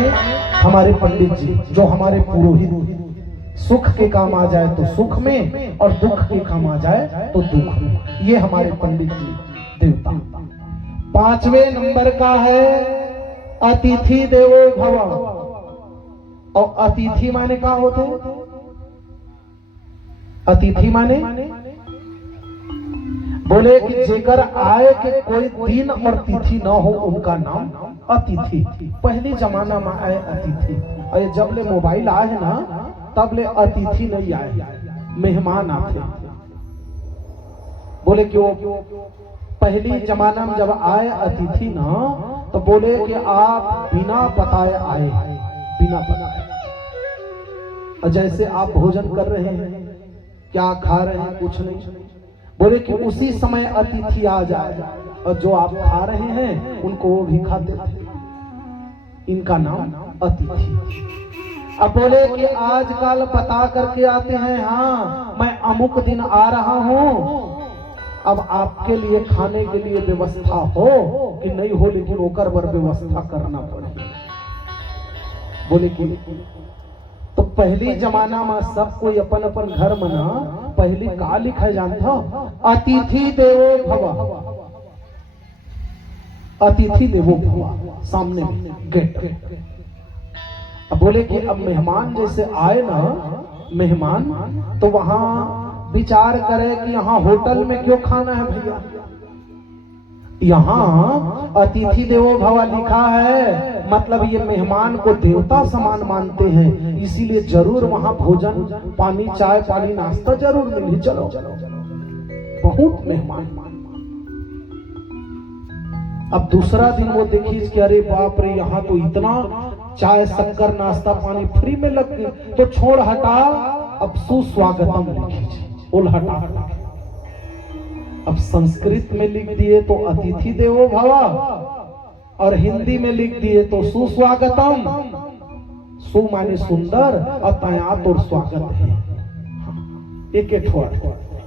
माने हमारे पंडित जी, जो हमारे पुरोहित, सुख के काम आ जाए तो सुख में और दुख के काम आ जाए तो दुख में, ये हमारे पंडित जी देवता। 5वें नंबर का है अतिथि देवो भव। और अतिथि माने क्या होते? अतिथि माने बोले कि जेकर आए के कोई दिन और तिथि न हो उनका नाम अतिथि। पहले जमाना में आए अतिथि, और जब ले मोबाइल आए है ना तब ले अतिथि नहीं आए, मेहमान आते। बोले कि वो पहली जमाना में जब आए अतिथि ना तो बोले कि आप बिना बताए आए, बिना बताए। और जैसे आप भोजन कर रहे हैं, क्या खा रहे हैं, कुछ नहीं, बोले कि उसी समय अतिथि आ जाए और जो आप खा रहे हैं उनको वो भी खाते थे, इनका नाम अतिथि। अब बोले कि आजकल पता करके आते हैं, हाँ मैं अमुक दिन आ रहा हूँ, अब आपके लिए खाने के लिए व्यवस्था हो कि नहीं हो, लेकिन ओकर बर व्यवस्था करना पड़े। बोले कि तो पहले जमाना में सब कोई अपन अपन घर में ना पहले का लिखा जानता, अतिथि देवो भव, अतिथि देवो भव, सामने में गेट। अब बोले कि अब मेहमान जैसे आए ना मेहमान, तो वहां विचार करे कि यहाँ होटल में क्यों खाना है भैया, यहाँ अतिथि देवो भव लिखा है, मतलब ये मेहमान को देवता समान मानते हैं, इसीलिए जरूर वहां भोजन पानी, चाय पानी, नाश्ता जरूर मिले। चलो बहुत मेहमान। अब दूसरा दिन वो देखी कि अरे बाप रे, यहाँ तो इतना चाय शक्कर नाश्ता पानी फ्री में लग गए, तो छोड़ हटा, अब सुस्वागतम लिखी, उल्हटा। अब संस्कृत में लिख दिए तो अतिथि देवो भव, और हिंदी में लिख दिए तो सुस्वागतम। सु माने सुंदर और तयात और स्वागत है, एक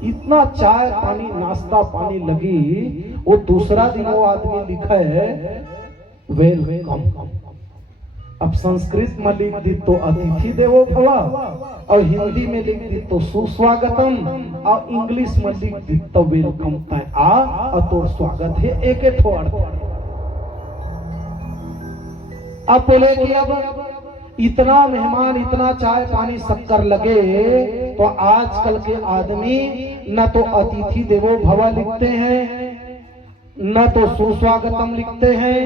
इतना चाय पानी नाश्ता पानी लगी। वो दूसरा दिन वो आदमी लिखा है वेलकम। अब संस्कृत में लिख दी तो अतिथि देवो भव, और हिंदी में लिख दी तो सुस्वागतम, और इंग्लिश में लिख दी तो वेलकम। आ और तो स्वागत है, एक अर्थ। अब बोले कि अब इतना मेहमान, इतना चाय पानी शक्कर लगे, तो आजकल के आदमी न तो अतिथि देवो भव लिखते हैं, न तो सुस्वागतम लिखते हैं,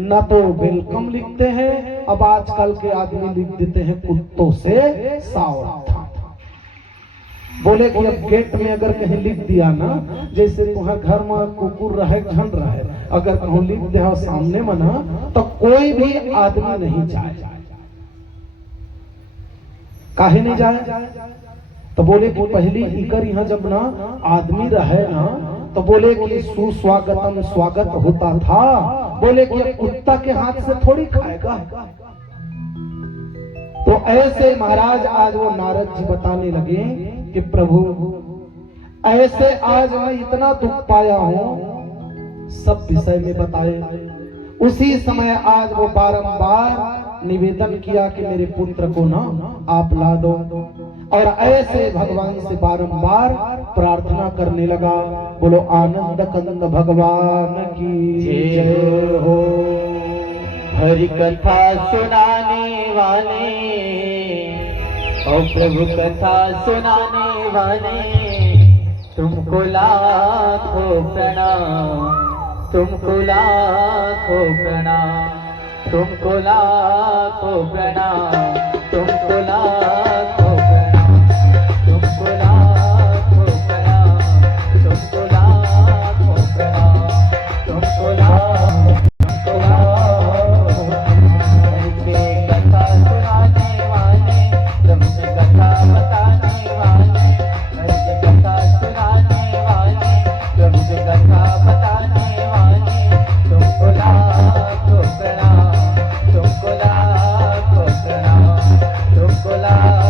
न तो वेलकम लिखते हैं। अब आजकल के आदमी लिख देते हैं कुत्तों से सावधान। बोले कि अब गेट में अगर कहीं लिख दिया ना, जैसे तुम्हारे घर में कुकुर रहे झन रहे, अगर कहूं लिख दिया सामने में ना, तो कोई भी आदमी नहीं जाए। काहे नहीं जाए? तो बोले कि पहली इकर यहाँ जब ना आदमी रहे ना, तो बोले कि सुस्वागतम स्वागत होता था। बोले कि कुत्ता के हाथ से थोड़ी खाएगा। तो ऐसे महाराज आज वो नारद जी बताने लगे कि प्रभु ऐसे आज मैं इतना दुख पाया हूं, सब विषय में बताए। उसी समय आज वो बारंबार निवेदन किया कि मेरे पुत्र को ना आप ला दो, और ऐसे भगवान से बारंबार प्रार्थना करने लगा। बोलो आनंद कंद भगवान की जय हो। हरि कथा सुनाने वाले और प्रभु कथा सुनाने वाले, तुमको लाखों प्रणाम, तुमको लाखों प्रणाम, तुमको लाखों प्रणाम, तुमको लाखों प्रणाम, तुमको लाखों प्रणाम, तुमको लाखों प्रणाम, तुमको लाखों कथा सुनाने वाले, प्रभु की कथा बताने वाले, कथा सुनाने वाले, प्रभु की कथा बताने वाले, तुमको लाखों प्रणाम, तुमको लाखों प्रणाम, तुमको लाखों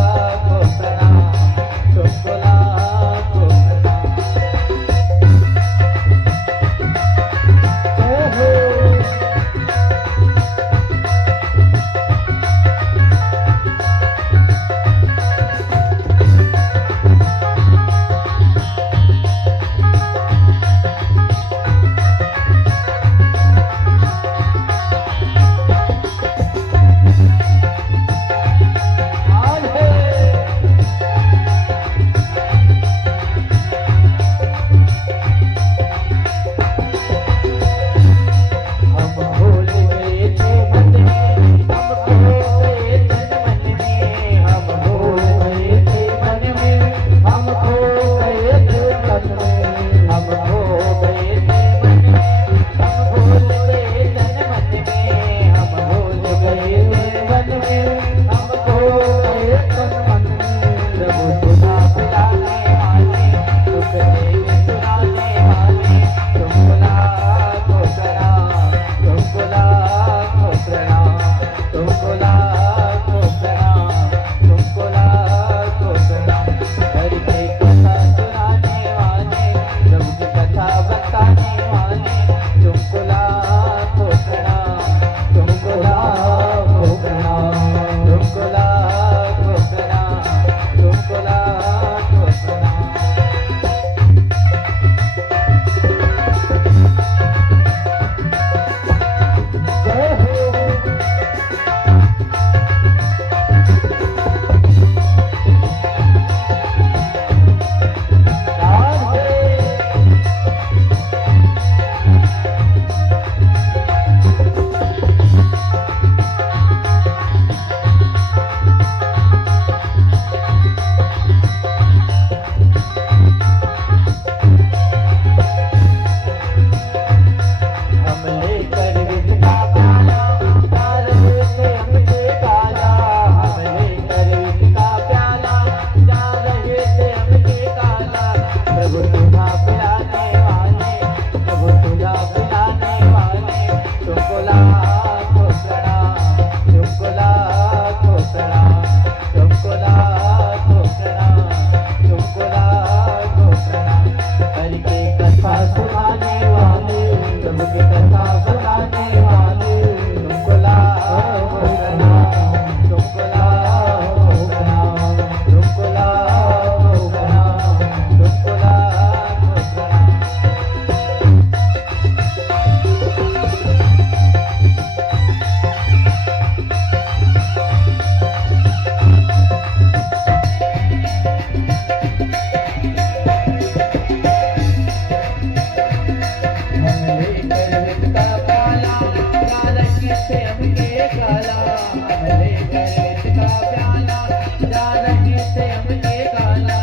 भले प्रेत का प्याला जा रहे थे अपने गाना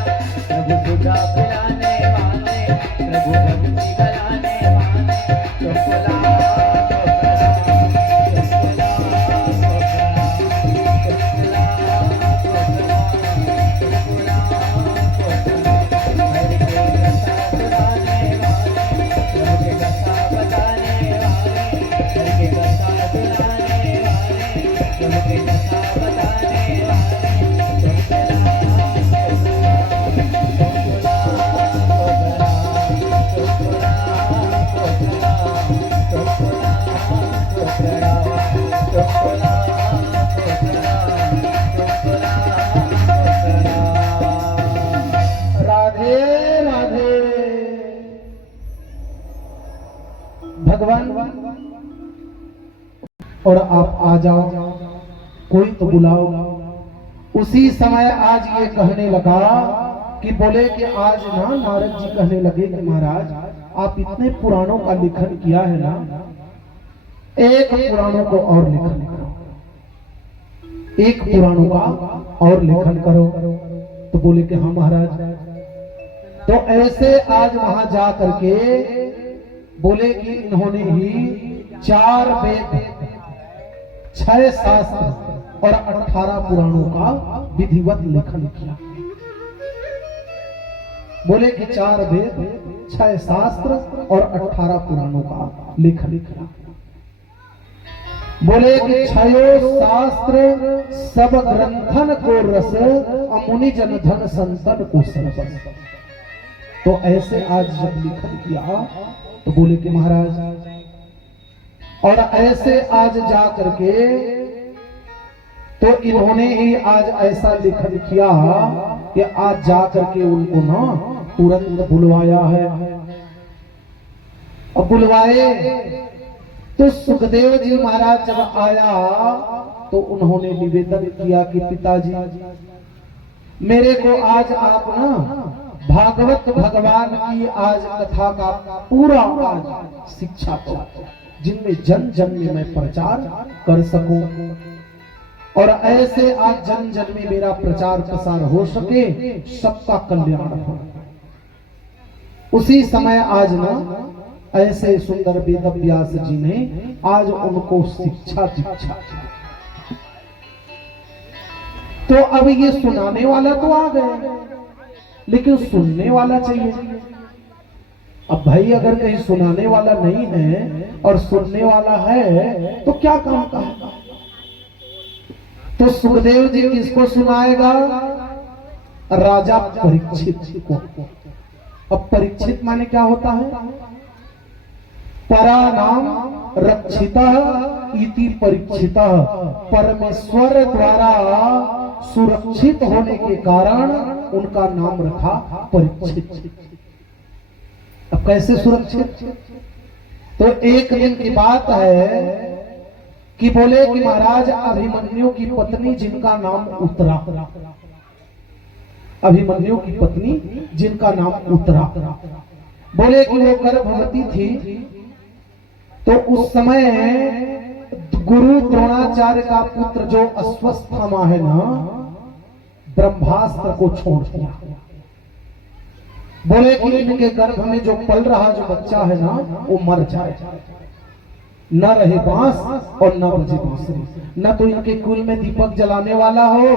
प्रभु सुधा पिलाने वाले प्रभु भक्ति कराने वाले चुपला राधे राधे। भगवान और आप आ जाओ, कोई तो बुलाओ। उसी समय आज ये कहने लगा कि बोले कि आज ना नारद जी कहने लगे कि महाराज आप इतने पुराणों का लिखन किया है ना, एक पुराणों को और लिखन करो, एक पुराणों का और लेखन करो। तो बोले कि हाँ महाराज। तो ऐसे आज वहां जा करके बोले कि इन्होंने ही 4 वेद, 6 शास्त्र और 18 पुराणों का विधिवत लेखन किया। बोले कि 4 वेद, 6 शास्त्र और 18 पुराणों का लेखन किया। बोले कि 6 शास्त्र सब ग्रंथन को रस, अमुनि जन धन संतन को सर्वस। तो ऐसे आज जब लिखन किया तो बोले कि महाराज, और ऐसे आज जा करके तो इन्होंने ही आज ऐसा लिखन किया कि आज जा करके उनको ना तुरंत बुलवाया है। और बुलवाए तो सुखदेव जी महाराज जब आया तो उन्होंने निवेदन किया कि पिताजी मेरे को आज आप ना भागवत भगवान की आज कथा का पूरा आज शिक्षा दो, जिनमें जन जन में मैं प्रचार कर सकूं और ऐसे आज जन जन में मेरा प्रचार प्रसार हो सके, सबका कल्याण हो। उसी समय आज ना ऐसे सुंदर वेद व्यास जी ने आज उनको शिक्षा दीक्षा। तो अब ये सुनाने वाला तो आ गए, लेकिन सुनने वाला चाहिए। अब भाई अगर कहीं सुनाने वाला नहीं है और सुनने वाला है तो क्या काम का है? तो सुखदेव जी किसको सुनाएगा? राजा परीक्षित को। अब परीक्षित माने क्या होता है? परा नाम रक्षितः इति परीक्षितः, परमेश्वर द्वारा सुरक्षित होने के कारण उनका नाम रखा परीक्षित। अब कैसे सुरक्षित? तो एक दिन की बात है कि बोले कि महाराज अभिमन्यु की पत्नी जिनका नाम उत्तरा, अभिमन्यु की पत्नी जिनका नाम उत्तरा, बोले कि वो गर्भवती थी। तो उस समय गुरु द्रोणाचार्य का पुत्र जो अश्वत्थामा है ना, ब्रह्मास्त्र को छोड़ दिया। बोले कि इनके गर्भ में जो पल रहा जो बच्चा है ना वो मर जाए, न रहे बांस और न बजे बांसुरी, न तो इनके कुल में दीपक जलाने वाला हो,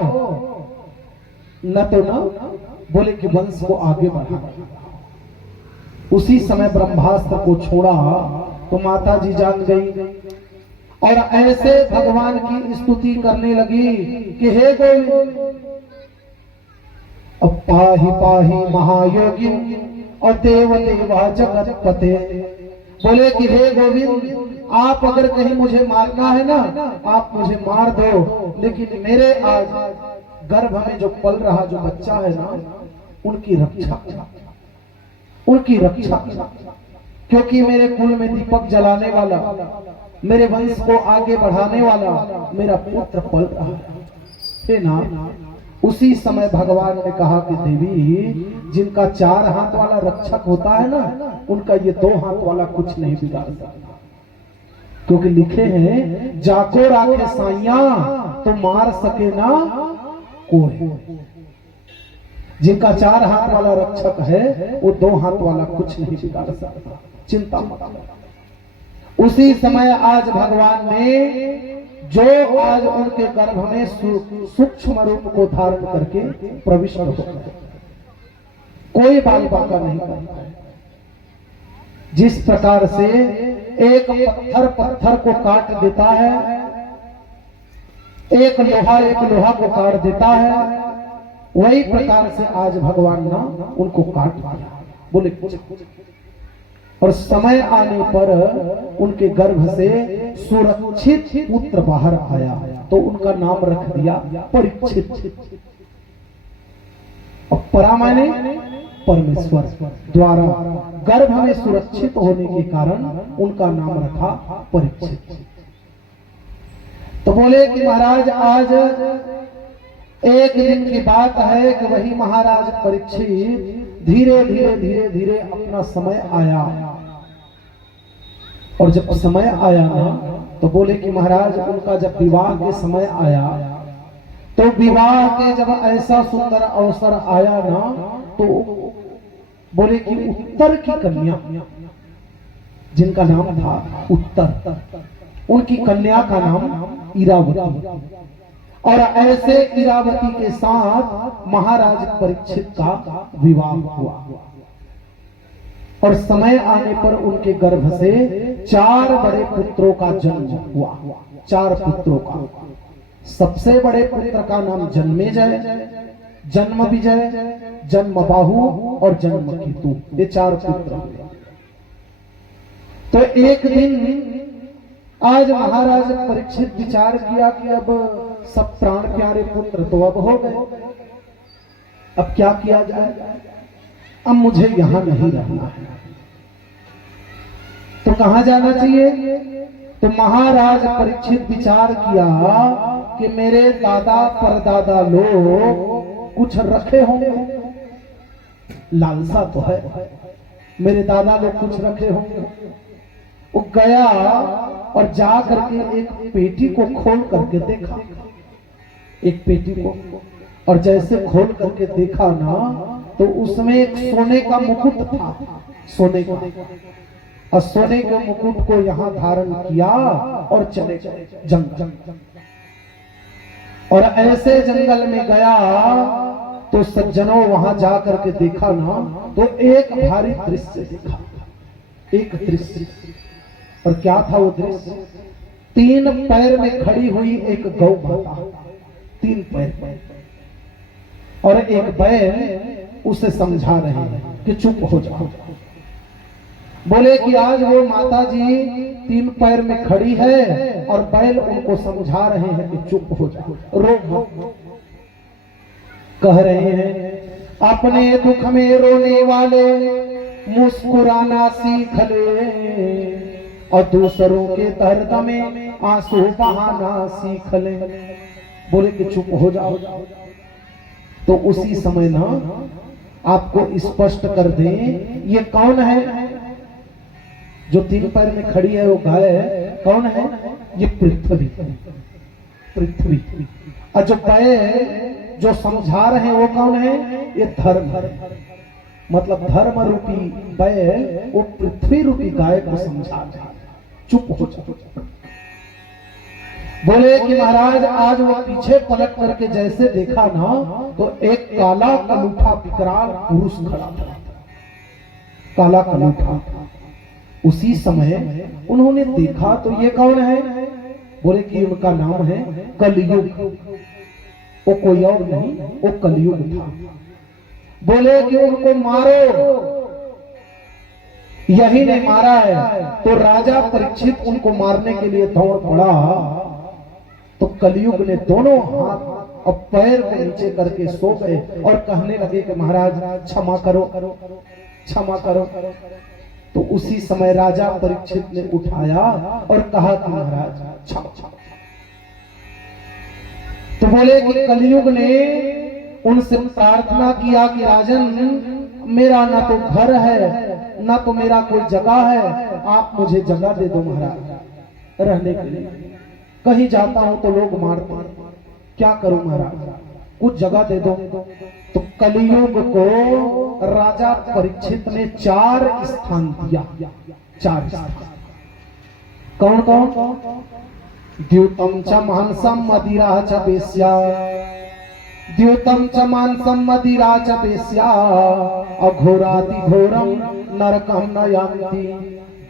न तो ना बोले कि वंश को आगे बढ़ा। उसी समय ब्रह्मास्त्र को छोड़ा तो माता जी जान गई और ऐसे भगवान की स्तुति करने लगी कि हे गोविंद, अब पाहि पाहि महायोगी और देव देवा जगत पते। बोले कि हे गोविंद, आप अगर कहीं मुझे मारना है ना आप मुझे मार दो, लेकिन मेरे आज गर्भ में जो पल रहा जो बच्चा है ना उनकी रक्षा, उनकी रक्षा, क्योंकि मेरे कुल में दीपक जलाने वाला, मेरे वंश को आगे बढ़ाने वाला मेरा पुत्र पल रहा है ना। उसी समय भगवान ने कहा कि देवी, जिनका 4 हाथ वाला रक्षक होता है ना, उनका ये 2 हाथ वाला कुछ नहीं बिगाड़ सकता। क्योंकि लिखे हैं जाको राखे साइया तो मार सके ना कोई। जिनका 4 हाथ वाला रक्षक है वो 2 हाथ वाला कुछ नहीं बिगाड़ सकता, चिंता मत करो। उसी समय आज भगवान ने जो आज उनके गर्भ में सूक्ष्म रूप को धारण करके प्रविष्ट हो गए, कोई बाल बाका नहीं करता है। जिस प्रकार से एक पत्थर को काट देता है, एक लोहा को काट देता है, वही प्रकार से आज भगवान ने उनको काट दिया। बोले और समय आने पर उनके गर्भ से सुरक्षित पुत्र बाहर आया, तो उनका नाम रख दिया परीक्षित। और परा माने परमेश्वर द्वारा गर्भ में सुरक्षित होने के कारण उनका नाम रखा परीक्षित। तो बोले कि महाराज आज एक दिन की बात है कि वही महाराज परीक्षित धीरे धीरे अपना समय आया। और जब समय आया ना तो बोले कि महाराज उनका जब विवाह के समय आया, तो विवाह के जब ऐसा सुंदर अवसर आया ना, तो बोले कि उत्तर की कन्या, जिनका नाम था उत्तर, उनकी कन्या का नाम इरावती। और ऐसे इरावती के साथ महाराज परीक्षित का विवाह हुआ। और समय आने पर उनके गर्भ से 4 बड़े पुत्रों का जन्म हुआ। 4 पुत्रों का, सबसे बड़े पुत्र का नाम जन्मेजय, जन्म विजय, जन्म बाहु और जन्म केतु, ये 4 पुत्र हुए। तो एक दिन आज महाराज परीक्षित विचार किया कि अब सब प्राण प्यारे पुत्र तो अब हो गए, अब क्या किया जाए, अब मुझे यहां नहीं रहना है, तो कहां जाना चाहिए। तो महाराज परीक्षित विचार किया कि मेरे दादा परदादा लोग कुछ रखे होंगे, लालसा तो है, मेरे दादा लोग कुछ रखे होंगे। वो गया और जा करके एक पेटी को खोल करके देखा, एक पेटी को, और जैसे खोल करके देखा ना तो उसमें एक सोने का मुकुट था, सोने का, और सोने के मुकुट को यहाँ धारण किया और चले जंगल। और ऐसे जंगल में गया तो सज्जनों वहां जा करके देखा ना तो एक भारी दृश्य देखा, एक दृश्य। और क्या था वो दृश्य, 3 पैर में खड़ी हुई एक गौ माता, 3 पैर, और एक बैल उसे समझा रहे हैं कि चुप हो जाओ। बोले कि आज वो माता जी 3 पैर में खड़ी है और बैल उनको समझा रहे हैं कि चुप हो जाओ, रो मत। कह रहे हैं अपने दुख में रोने वाले मुस्कुराना सीख ले, और दूसरों के दर्द में आंसू बहाना सीख ले। बोले कि चुप हो जाओ। तो उसी समय ना आपको स्पष्ट कर दें ये कौन है जो 3 पैर में खड़ी है, वो गाय है, कौन है, ये पृथ्वी, पृथ्वी। और जो गाय जो समझा रहे हैं वो कौन है, ये धर्म है। मतलब धर्म रूपी बैल वो पृथ्वी रूपी गाय को समझा रहे हैं, चुप हो जाओ। बोले कि महाराज आज वो पीछे पलट करके जैसे देखा ना तो एक काला कलूठा विकराल पुरुष खड़ा था, काला कलूठा। उसी समय उन्होंने देखा तो ये कौन है, बोले कि उनका नाम है कलयुग, वो कोई और नहीं, वो कलयुग था। बोले कि उनको मारो, यही ने मारा है। तो राजा परीक्षित उनको मारने के लिए दौड़ पड़ा। तो कलयुग ने दोनों हाथ और पैर को नीचे करके सो गए और कहने लगे कि महाराज क्षमा करो, क्षमा करो। तो उसी समय राजा परीक्षित ने उठाया और कहा कि महाराज क्षमा। तो बोले कि कलयुग ने उनसे प्रार्थना किया कि राजन मेरा ना तो घर है ना तो मेरा कोई जगह है, आप मुझे जगह दे दो महाराज। रहने के लिए। कहीं जाता हूं तो लोग मारते हैं, क्या करूं महाराज, कुछ जगह दे दो। तो कलियुग को राजा परीक्षित ने 4 स्थान दिया, 4 स्थान। कौन कौन? द्यूतम च मांसम मदिरा च वेश्या, द्यूतम च मांसम मदिरा च वेश्या, अघोराति घोरम नरकम न यान्ति।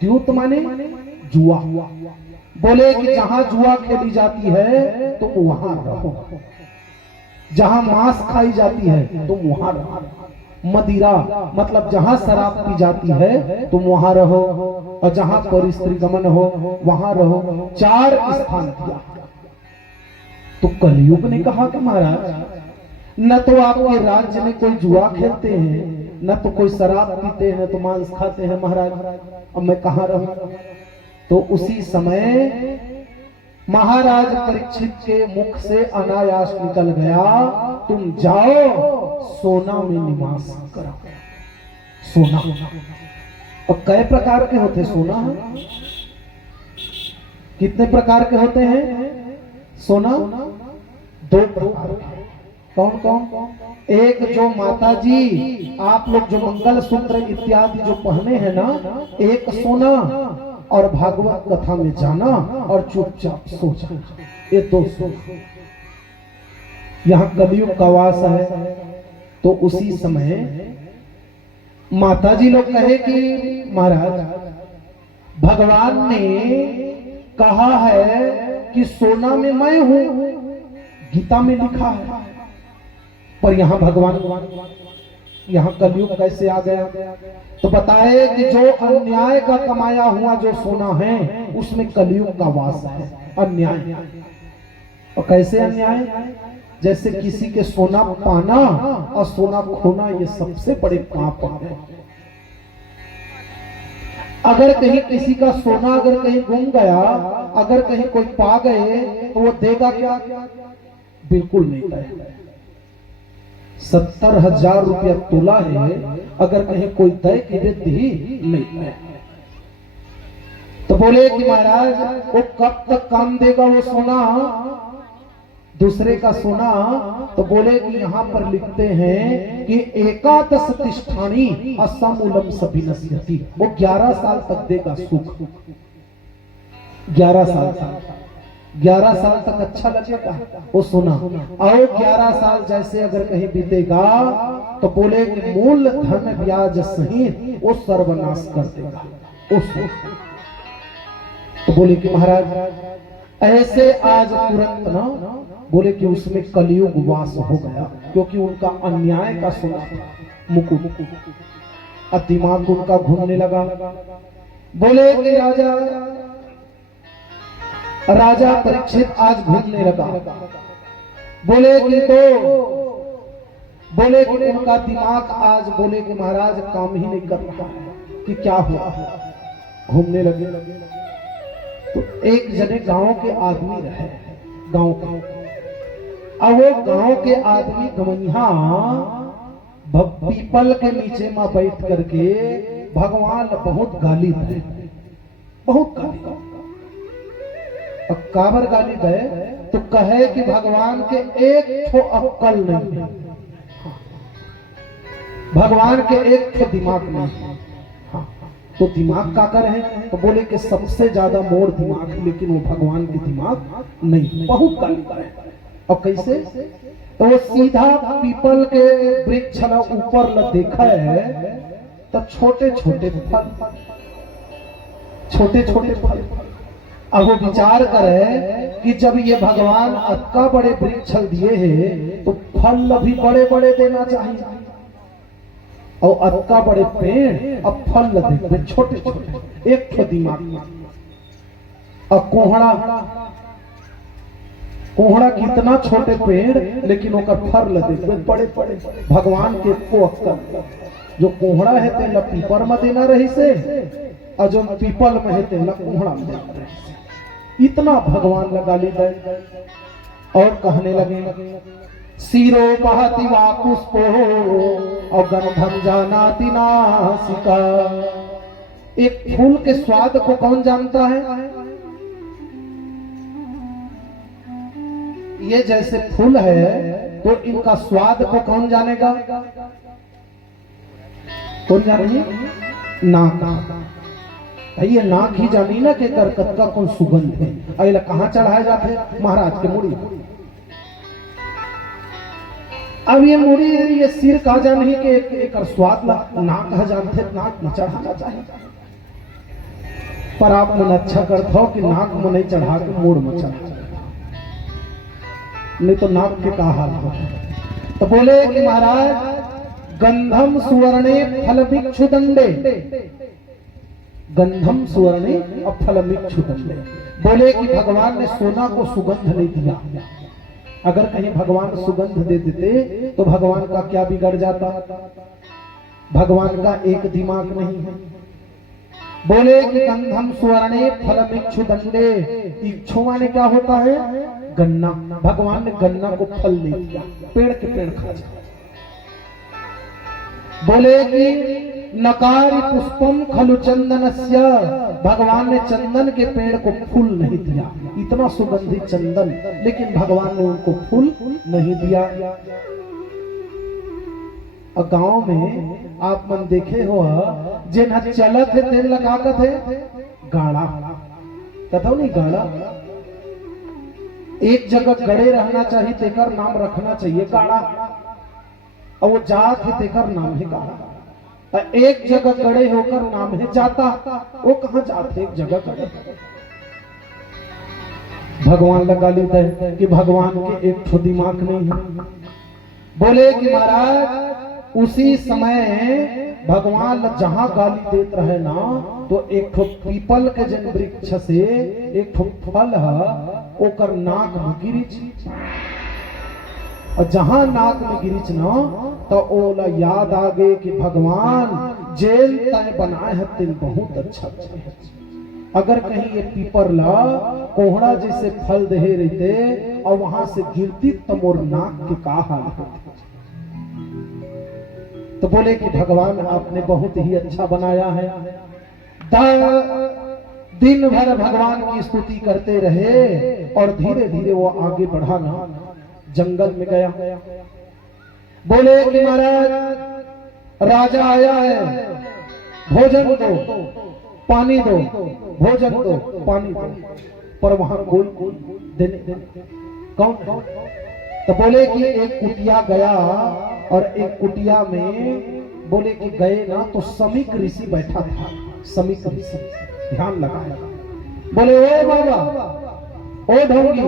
द्यूत माने जुआ। बोले कि जहां जुआ खेली जाती है तुम वहां रहो, जहां मांस खाई जाती है तुम वहां रहो। मदिरा मतलब जहां शराब पी जाती है तुम वहां रहो, और जहां परिस्त्री गमन हो वहां रहो। 4 स्थान दिया। तो कलियुग ने कहा कि महाराज न तो आपके राज्य में कोई जुआ खेलते हैं, न तो कोई शराब पीते हैं, तो मांस खाते हैं महाराज, अब मैं कहां रहूं। तो उसी समय महाराज परीक्षित के मुख से अनायास निकल गया, तुम जाओ सोना में निवास करो। सोना और कई प्रकार के होते सोना? कितने प्रकार के होते हैं सोना? 2 प्रकार के। कौन कौन? एक जो माता जी आप लोग जो मंगल सूत्र इत्यादि जो पहने हैं ना, एक सोना, और भागवत कथा में जाना और चुपचाप सो जाना, ये 2 सोना। यहाँ कलियुग का वास है। तो उसी समय माताजी लोग कहे कि महाराज भगवान ने कहा है कि सोना में मैं हूं, गीता में लिखा है, पर यहाँ भगवान, यहाँ कलियुग कैसे आ गया? तो बताए कि जो अन्याय का कमाया हुआ जो सोना है उसमें कलियुग का वास है, अन्याय। और कैसे अन्याय? जैसे किसी के सोना पाना और सोना खोना, ये सबसे बड़े पाप है। अगर कहीं किसी का सोना अगर कहीं गुम गया, अगर कहीं कोई पा गए, तो वो देगा क्या? बिल्कुल नहीं देगा। 70,000 रुपया तोला है, अगर कहीं कोई तय की देती ही नहीं है। तो बोले कि महाराज वो कब तक काम देगा वो सोना, दूसरे का सोना? तो बोले कि यहाँ पर लिखते हैं कि एकादश तिष्ठानी असमूलम सभिनश्यति, वो 11 साल तक देगा सुख। 11 साल तक, 11 साल तक अच्छा लगेगा वो सोना, और 11 साल जैसे अगर कहीं बीतेगा तो बोले कि मूल धन ब्याज सहित वो सर्वनाश कर देगा उस। तो बोले कि महाराज ऐसे आज तुरंत ना, बोले कि उसमें कलियुग वास हो गया, क्योंकि उनका अन्याय का सोना था मुकुट, अब दिमाग उनका घूमने लगा। बोले कि राजा परीक्षित आज घूमने लगा। बोले कि उनका दिमाग आज, बोले कि महाराज काम ही नहीं कर रहा है कि क्या हुआ, घूमने लगे। तो एक जने गांव के आदमी रहे, गांव के, अब वो गांव के आदमी गवैया पीपल के नीचे में बैठ करके भगवान बहुत गाली दे, बहुत गाली। अब काबर गाली दे तो कहे कि भगवान के एक ठो अक्कल नहीं है, भगवान के एक ठो दिमाग नहीं है। तो दिमाग का कर है? तो बोले कि सबसे ज्यादा मोर दिमाग, लेकिन वो भगवान के दिमाग नहीं, बहुत गाली दे। और कैसे? तो वो सीधा पीपल के वृक्ष ऊपर ल देखा है तो छोटे छोटे फल, छोटे छोटे फल। अब वो विचार करे कि जब ये भगवान अत्का बड़े वृक्ष दिए हैं तो फल भी बड़े बड़े देना चाहिए, और अत्का बड़े पेड़ अब फल दे छोटे छोटे, एक ठो दिमाग। अब कोहड़ा कितना छोटे पेड़, लेकिन ओकर फल दे बड़े बड़े। भगवान के को अक्कल, जो कोहड़ा है ते पीपर में देना रही से, और जो पीपल में है ते कोहड़ा में देना रही से। इतना भगवान लगा ली दे। और कहने लगे सीरो बहति वा पुष्पो और गंधम जानाति नासिका। एक फूल के स्वाद को कौन जानता है? ये जैसे फूल है तो इनका स्वाद को कौन जानेगा? कौन जानेगी? नाक। ये नाक ही जानी ना कि करकत का कौन सुगंध है। अगला कहाँ चढ़ाए जाते? महाराज के मुड़ी। अब ये मुड़ी ये सिर का जानी कि एक स्वाद नाक कहा जानते, नाक में चढ़ाना चाहिए। पर आप मन अच्छा करते हो कि नाक में नहीं चढ़ा के मूड में चढ़ा, नहीं तो नाक के का हाल हो। तो बोले कि महाराज गंधम सुवर्णे फलमिक्षु दंडे, गंधम सुवर्णे और फलमिक्षु दंडे। बोले कि भगवान ने सोना को सुगंध नहीं दिया। अगर कहीं भगवान सुगंध दे देते तो भगवान का क्या बिगड़ जाता? भगवान का एक दिमाग नहीं है। बोले कि गंधम सुवर्णे फलमिक्षु दंडे। इक्षु माने क्या होता है? गन्ना। भगवान ने गन्ना को फल नहीं दिया, पेड़ के पेड़ खा जाए। बोले कि नकारी पुष्पम खलु चंदनस्य। भगवान ने चंदन के पेड़ को फूल नहीं दिया, इतना सुगंधित चंदन, लेकिन भगवान ने उनको फूल नहीं दिया। और गांव में आप मन देखे हो जिन चलत है तेल लगाकत है गाड़ा, कथो नहीं गाड़ा। एक जगह गड़े रहना चाहिए तेकर नाम रखना चाहिए गाड़ा, और वो जात है तेकर नाम है गाड़ा। एक जगह गड़े होकर नाम है जाता, वो कहां जाते? एक जगह गड़े। भगवान लगा लेते हैं कि भगवान के एक ठो दिमाग नहीं है। बोले कि महाराज उसी समय भगवान जहां गाली देत रहे ना, तो एक ठो पीपल के जन वृक्ष से एक ठो फल है ओकर नाक में गिरिच, और जहां नाक में गिरिच ना तो ओला याद आ गए कि भगवान जेल तय बनाए है तिल बहुत अच्छा। अगर कहीं ये पीपर ला कोहड़ा जैसे फल दे रहते और वहां से गिरती तो मोर नाक के का हाल होते। तो बोले कि भगवान आपने बहुत ही अच्छा बनाया है। दिन भर भगवान की स्तुति करते रहे और धीरे धीरे वो आगे बढ़ा ना, जंगल में गया। बोले कि महाराज राजा आया है, भोजन दो पानी दो, भोजन दो पानी दो। पर वहां कोई देने कौन? तो बोले कि एक कुटिया गया, और एक कुटिया में बोले कि गए ना तो समीक ऋषि बैठा था। समीक ऋषि ध्यान लगा, बोले ओ बाबा, ओ ढोंगी,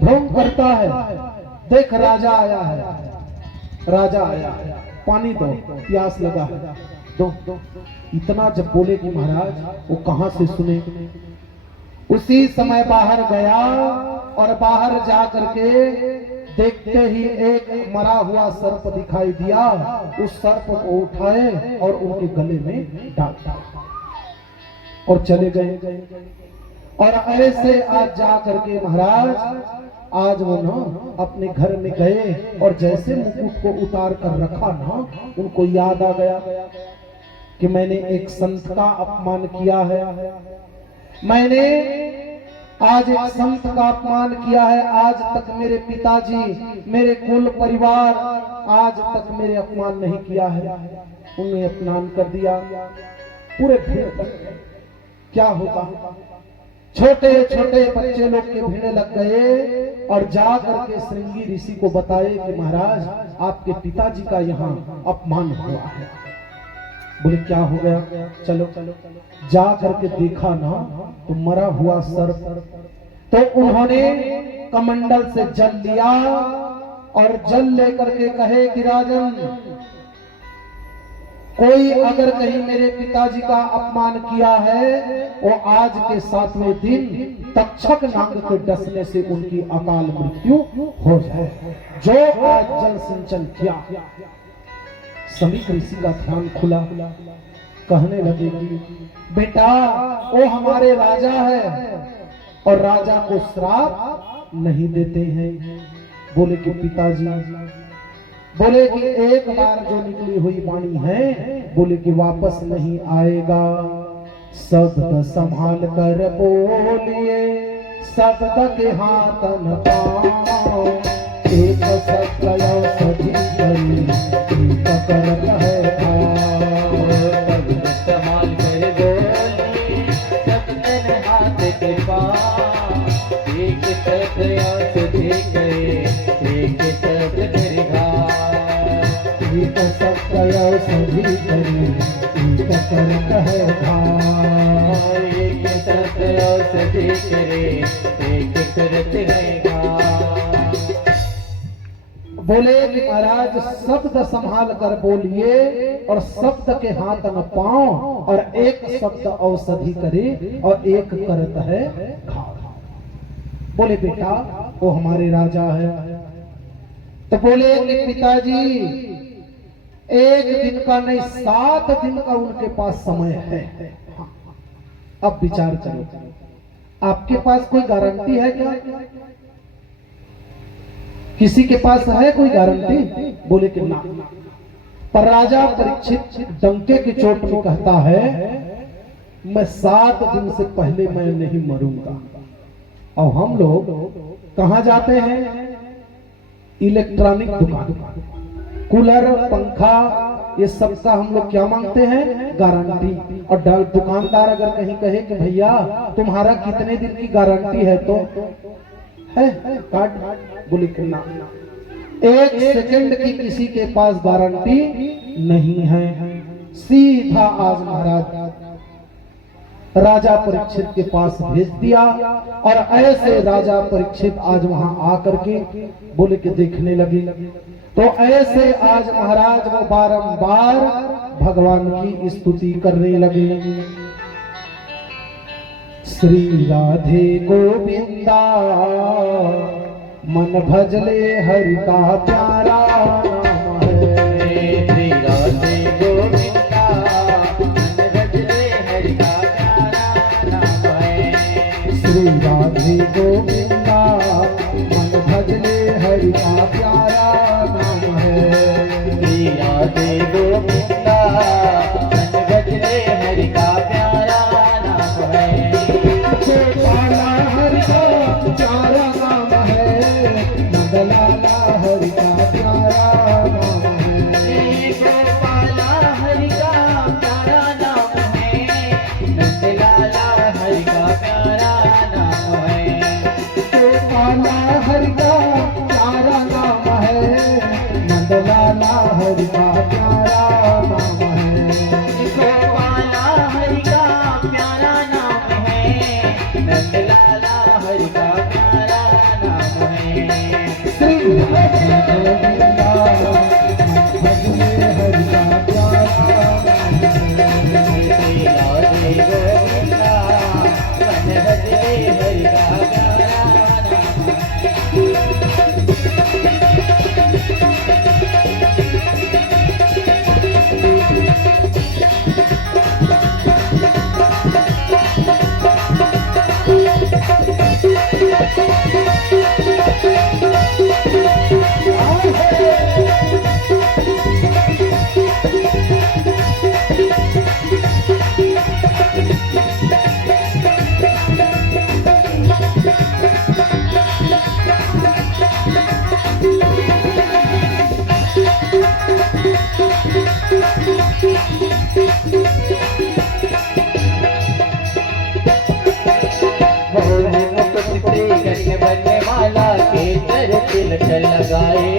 ढोंग करता है, देख राजा आया है, राजा आया है, पानी दो, प्यास लगा है, दो। इतना जब बोले कि महाराज वो कहां से सुने। उसी समय बाहर गया, और बाहर जा करके देखते ही एक मरा हुआ सर्प दिखाई दिया। उस सर्प को उठाए और उनके गले में डाल दिया और चले गए। और ऐसे आज जा करके महाराज आज वो ना अपने घर में गए, और जैसे मुकुट को उतार कर रखा ना, उनको याद आ गया कि मैंने एक संत का अपमान किया है, मैंने आज एक संत का अपमान किया है। आज तक मेरे पिताजी, मेरे कुल परिवार आज तक मेरे अपमान नहीं किया है, उन्हें अपमान कर दिया। पूरे भीड़ क्या होगा? छोटे छोटे बच्चे लोग के भीड़ लग गए, और जा करके श्रृंगी ऋषि को बताए कि महाराज आपके पिताजी का यहाँ अपमान हुआ है। बोले क्या हो गया? चलो जा करके देखा ना तो मरा हुआ सर्प। तो उन्होंने कमंडल से जल लिया, और जल लेकर के कहे कि राजन, कोई अगर कहीं मेरे पिताजी का अपमान किया है, वो आज के 7वें दिन तक्षक नाग के डसने से उनकी अकाल मृत्यु हो जाए, जो आज जल सिंचन किया। समीक ऋषि का ध्यान खुला, कहने लगे कि बेटा वो हमारे राजा है, और राजा को श्राप नहीं देते हैं। बोले कि पिताजी, बोले कि एक बार जो निकली हुई वाणी है, बोले कि वापस नहीं आएगा। शब्द संभाल कर बोलिए, शब्द के हाथ न पाओ, एक शब्द औषधि करी एक करत है भाव। संभाल कर बोली शब्द न हाथ के पाओ, एक शब्द औषधि करे एक शब्द फिर घाव। एक शब्द औषधि करी एक करत है भाव। एक शब्द औषधि करे एक करत है घाव। बोले कि महाराज शब्द संभाल कर बोलिए और शब्द के हाथ न पाओ, और एक शब्द औषधि करे और एक करत है घाव। बोले बेटा वो हमारे राजा है। तो बोले कि पिताजी एक दिन का नहीं 7 दिन का उनके पास समय है। अब विचार करो, आपके पास कोई गारंटी है क्या? किसी के पास है कोई गारंटी? बोले कि ना। पर राजा परीक्षित डंके की चोट में कहता है मैं 7 दिन से पहले मैं नहीं मरूंगा। और हम लोग कहां जाते हैं? इलेक्ट्रॉनिक दुकान, कूलर, पंखा, ये सबका हम लोग क्या मांगते हैं? गारंटी। और दुकानदार अगर कहीं कहे कि भैया तुम्हारा कितने दिन की गारंटी है, तो है कार्ड, बोले कि ना। 1 सेकंड की किसी के पास गारंटी नहीं है। सीधा आज महाराज राजा परीक्षित के पास भेज दिया, और ऐसे राजा परीक्षित आज वहां आकर के बोले कि देखने लगे। तो ऐसे आज महाराज वो बारंबार भगवान की स्तुति करने लगे। श्री राधे गोविंदा मन भजले हरि का प्यारा नाम है। श्री राधे गोविंदा मन भजले हरि का प्यारा नाम है। श्री राधे गोविंदा मन भजले हरि का प्यारा नाम है। श्री राधे गोविंदा मन भजले हरि का प्यारा नाम है। गोपाला हरि का प्यारा नाम है, नंदलाला हरि का प्यारा नाम है। गोपाला हरि का प्यारा नाम है, नंदलाला हरि का प्यारा नाम है। गोपाला हरि का प्यारा नाम है, नंदलाला हरि का प्यारा नाम है। गोपाला हरि का प्यारा नाम है, नंदलाला हरि का प्यारा नाम है। श्री राधे गोविंदा भजले हरि का प्यारा नाम है। श्री राधे गोविंदा मन भजले हरि का प्यारा नाम है। तिलक लगाए,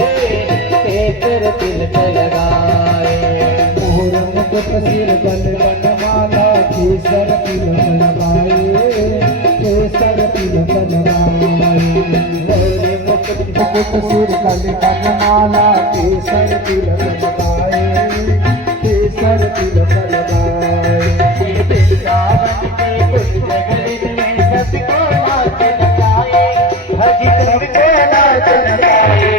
केसर तिलक लगाए। मोर मुकुट सिर बन बनमाला, केसर तिलक लगाए, केसर तिलक लगाए। मोर मुकुट सिर बन बनमाला, केसर तिलक लगाए, केसर तिलक लगाए। वृंदावन के कुछ जगत में सबको नाच नचाए, भज सबको नाच नचाए।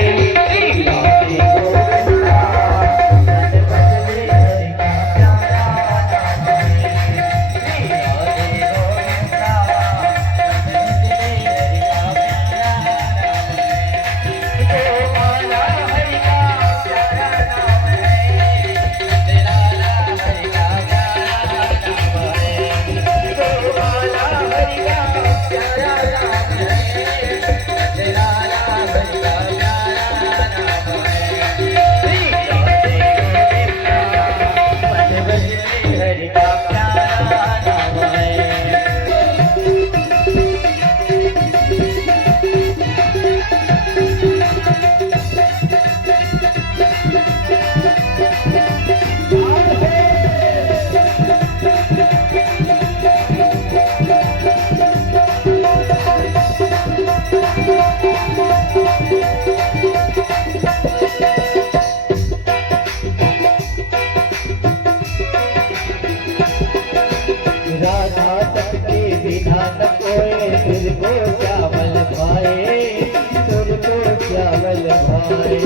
चावल खाए,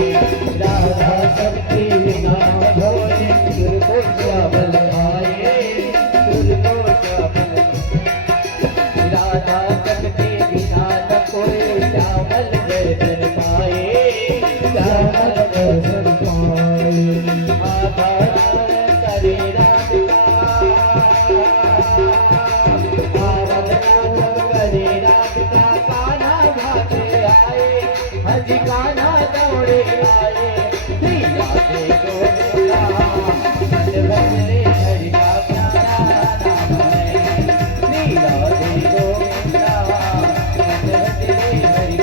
राधा शक्ति बिना भोले सुर को चावल खाए, सुर को चावल। राधा शक्ति बिना न कोई चावल दर्शन पाए, चावल दर्शन पाए। आधार करे राधिका, करे राधिका, कान्हा भागे आए, हज कान्हा दौड़े आए, राधे गोविंदा, मन बदले हरि का प्यारा नाम है, राधे गोविंदा, मन बदले हरि का प्यारा नाम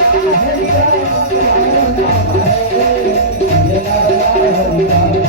है, हरि का प्यारा नाम है, हरि का प्यारा नाम है।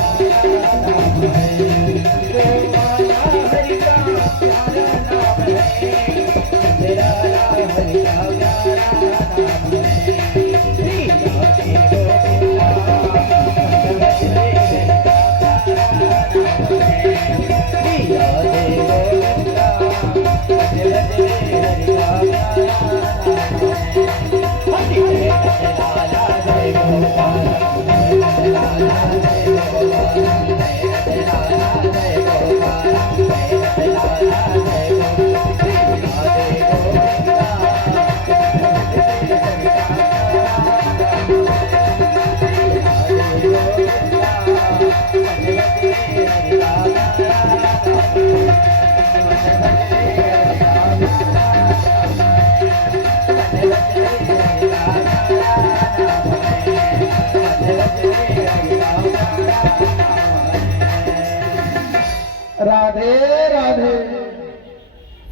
राधे राधे।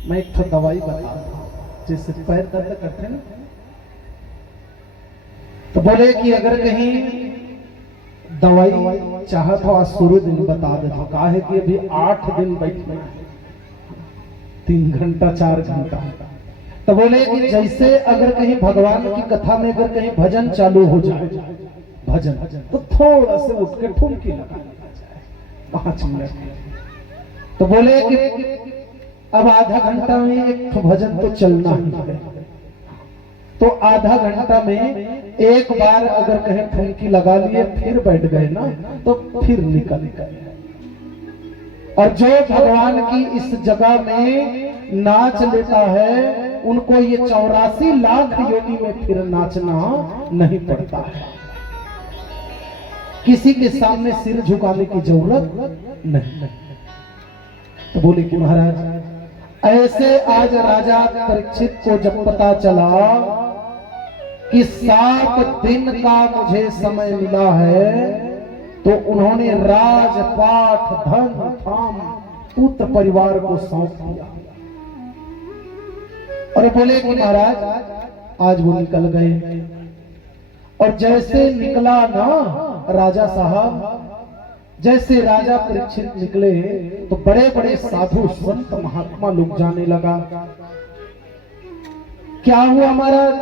मैं एक तो दवाई बता जैसे पैर दर्द करते ना, तो बोले कि अगर कहीं दवाई चाहत हो आज शुरू दिन बता दे, तो कहा है कि अभी 8 दिन बैठना है, 3 घंटा 4 घंटा। तो बोले कि जैसे अगर कहीं भगवान की कथा में अगर कहीं भजन चालू हो जाए, भजन तो थोड़ा से उठ के ठुमकी लगा 5 मिनट। तो बोले कि अब आधा घंटा में एक भजन तो चलना ही है, तो आधा घंटा में एक बार अगर कहीं ठुमकी लगा लिए फिर बैठ गए ना, तो फिर निकल गए। और जो भगवान की इस जगह में नाच लेता है, उनको ये 84 लाख योनि में फिर नाचना नहीं पड़ता है। किसी के सामने सिर झुकाने की जरूरत नहीं। तो बोले कि महाराज ऐसे आज राजा परीक्षित को जब पता चला कि 7 दिन का मुझे समय मिला है, तो उन्होंने राजपाट धन धाम पुत्र परिवार को सौंप दिया और बोले कि महाराज आज वो निकल गए। और जैसे निकला ना राजा साहब, जैसे राजा परीक्षित निकले तो बड़े बड़े साधु संत महात्मा लोग जाने लगा। क्या हुआ महाराज,